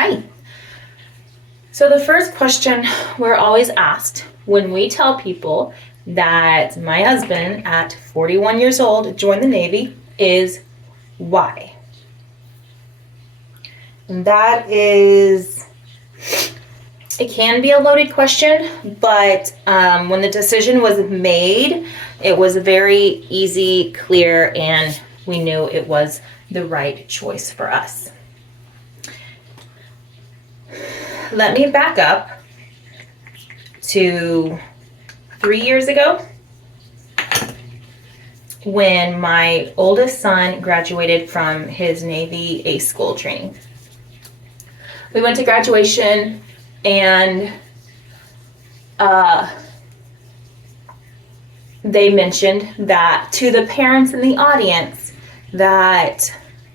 Hi. So the first question we're always asked when we tell people that my husband at 41 years old joined the Navy is why? And that is, it can be a loaded question, but when the decision was made, it was very easy, clear, and we knew it was the right choice for us. Let me back up to 3 years ago when my oldest son graduated from his Navy ACE school training. We went to graduation and they mentioned that to the parents in the audience that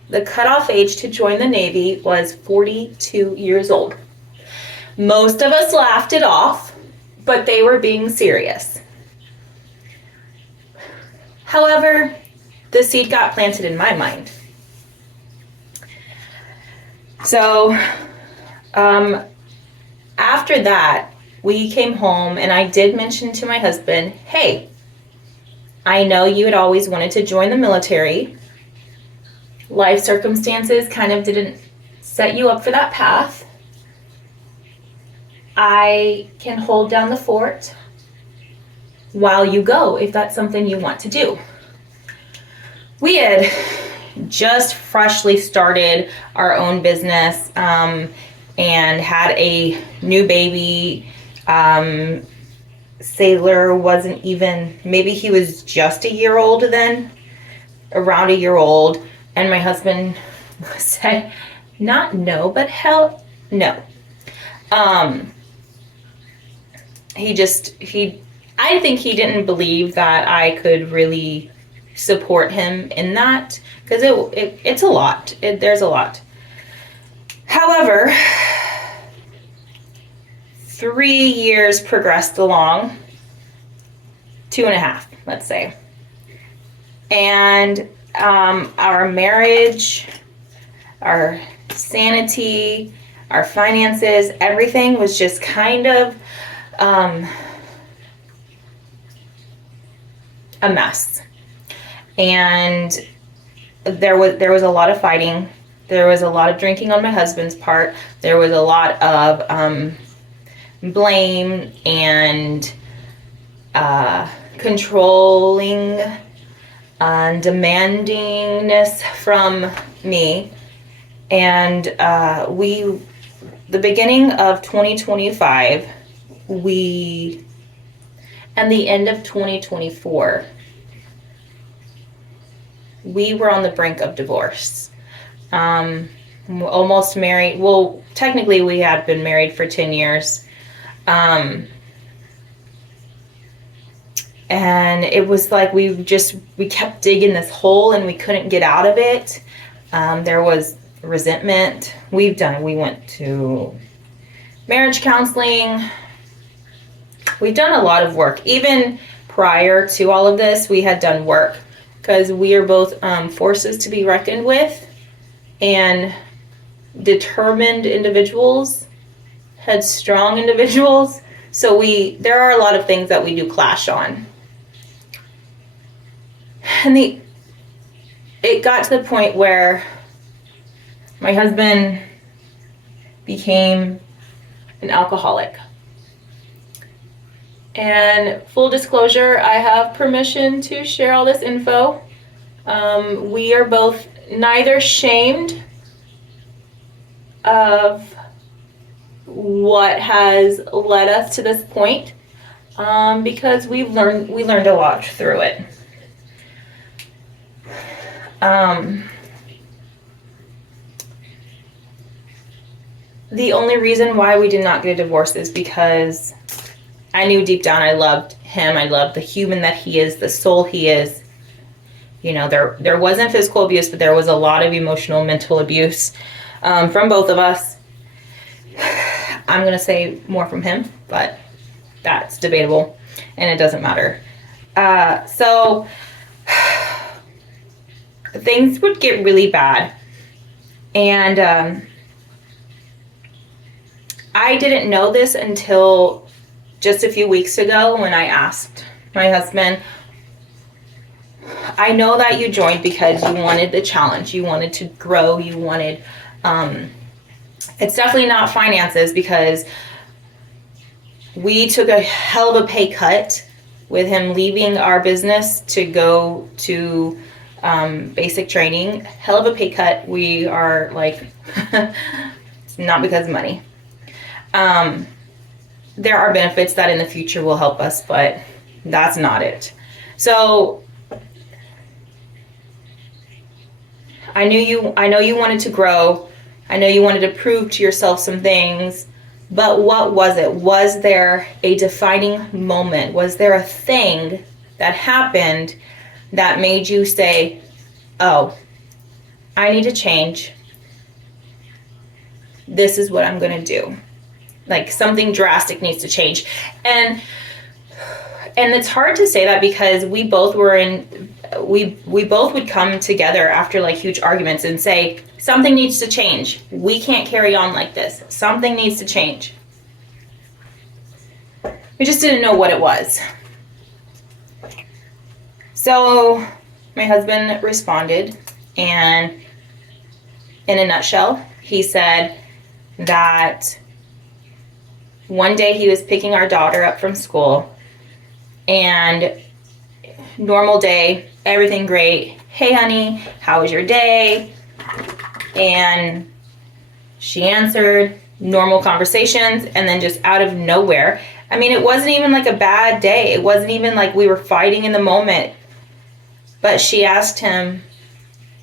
the cutoff age to join the Navy was 42 years old. Most of us laughed it off, but they were being serious. However, the seed got planted in my mind. So, after that, we came home and I did mention to my husband, hey, I know you had always wanted to join the military. Life circumstances kind of didn't set you up for that path. I can hold down the fort while you go if that's something you want to do. We had just freshly started our own business and had a new baby. Sailor wasn't even, maybe he was just a year old then, around a year old. And my husband said, not no, but hell no. I think he didn't believe that I could really support him in that, because it's a lot. There's a lot. However, 3 years progressed along, 2.5, let's say. And our marriage, our sanity, our finances, everything was just kind of a mess. And there was a lot of fighting. There was a lot of drinking on my husband's part. There was a lot of blame and controlling and demandingness from me. And the beginning of 2025, and the end of 2024, we were on the brink of divorce. Almost married. Well, technically we had been married for 10 years. And it was like we kept digging this hole and we couldn't get out of it. There was resentment. We went to marriage counseling. We've done a lot of work. Even prior to all of this, we had done work because we are both forces to be reckoned with and determined individuals, headstrong individuals. So there are a lot of things that we do clash on. And it got to the point where my husband became an alcoholic. And full disclosure, I have permission to share all this info. We are both neither shamed of what has led us to this point, because we learned a lot through it. The only reason why we did not get a divorce is because I knew deep down I loved him. I loved the human that he is, the soul he is. You know, there wasn't physical abuse, but there was a lot of emotional, mental abuse from both of us. I'm going to say more from him, but that's debatable, and it doesn't matter. So things would get really bad. And I didn't know this until just a few weeks ago when I asked my husband, I know that you joined because you wanted the challenge, you wanted to grow, you wanted, it's definitely not finances, because we took a hell of a pay cut with him leaving our business to go to basic training. Hell of a pay cut. We are like, it's not because of money. There are benefits that in the future will help us, but that's not it. So I know you wanted to grow. I know you wanted to prove to yourself some things, but what was it? Was there a defining moment? Was there a thing that happened that made you say, oh, I need to change. This is what I'm going to do. Like, something drastic needs to change. And it's hard to say that because we both would come together after like huge arguments and say, something needs to change. We can't carry on like this. Something needs to change. We just didn't know what it was. So my husband responded, and in a nutshell, he said that one day he was picking our daughter up from school, and normal day, everything great. Hey honey, how was your day? And she answered, normal conversations, and then just out of nowhere, I mean, it wasn't even like a bad day. It wasn't even like we were fighting in the moment. But she asked him,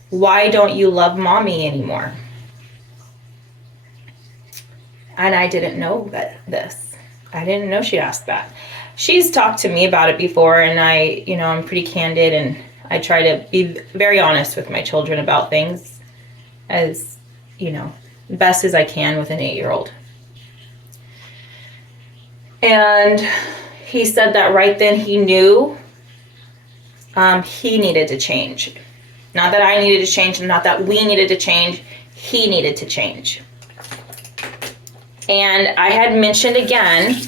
why don't you love mommy anymore? And I didn't know I didn't know she asked that. She's talked to me about it before, and I'm pretty candid, and I try to be very honest with my children about things as, best as I can with an 8-year-old. And he said that right then he knew he needed to change. Not that I needed to change, not that we needed to change. He needed to change. And I had mentioned again,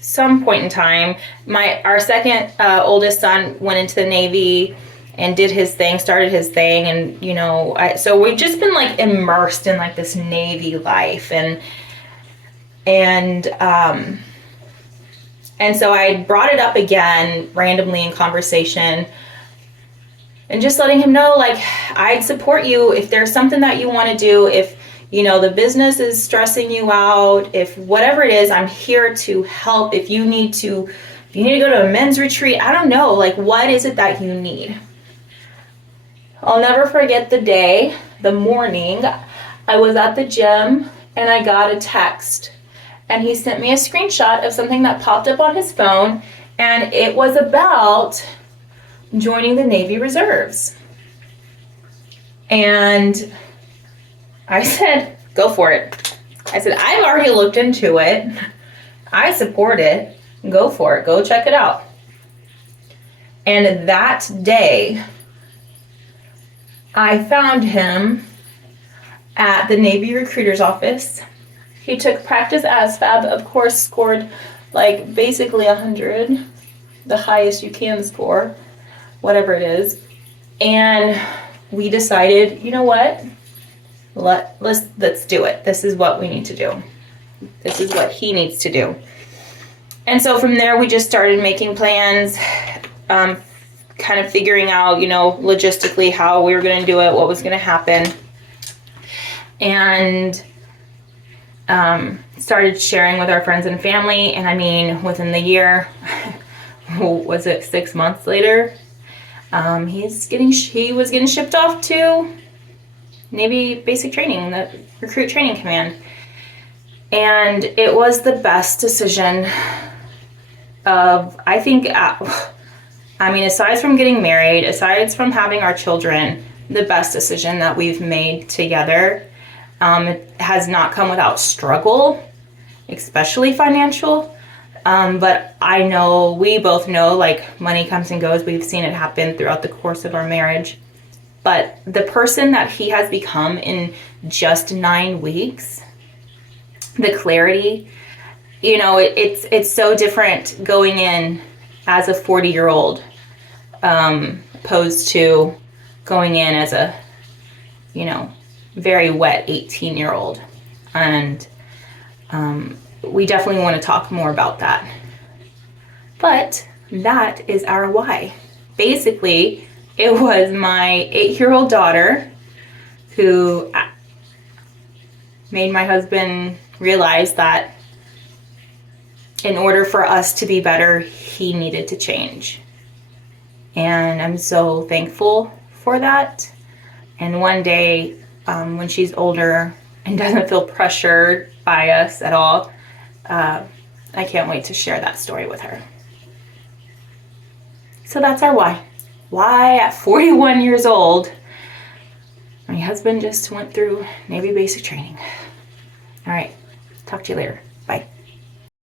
some point in time, our second oldest son went into the Navy and did his thing, started his thing, and so we've just been like immersed in like this Navy life, and so I brought it up again randomly in conversation, and just letting him know, like, I'd support you if there's something that you want to do, if the business is stressing you out, if whatever it is, I'm here to help. If you need to go to a men's retreat, I don't know, like, what is it that you need? I'll never forget the morning, I was at the gym and I got a text, and he sent me a screenshot of something that popped up on his phone, and it was about joining the Navy Reserves. And I said, go for it. I said, I've already looked into it. I support it. Go for it. Go check it out. And that day, I found him at the Navy recruiter's office. He took practice ASVAB, of course, scored like basically 100, the highest you can score, whatever it is. And we decided, you know what? Let's do it. This is what we need to do. This is what he needs to do. And so from there, we just started making plans, kind of figuring out, logistically how we were going to do it, what was going to happen. And started sharing with our friends and family. And I mean, within the year, was it 6 months later? He was getting shipped off to Navy basic training, the recruit training command. And it was the best decision aside from getting married, aside from having our children, the best decision that we've made together. It has not come without struggle, especially financial. But we both know, like, money comes and goes. We've seen it happen throughout the course of our marriage. But the person that he has become in just 9 weeks, the clarity, you know, it's so different going in as a 40-year-old opposed to going in as a, you know, very wet 18-year-old. And we definitely want to talk more about that. But that is our why. Basically, it was my 8-year-old daughter who made my husband realize that in order for us to be better, he needed to change. And I'm so thankful for that. And one day, when she's older and doesn't feel pressured by us at all, I can't wait to share that story with her. So that's our why. Why at 41 years old, my husband just went through Navy basic training. All right, talk to you later. Bye.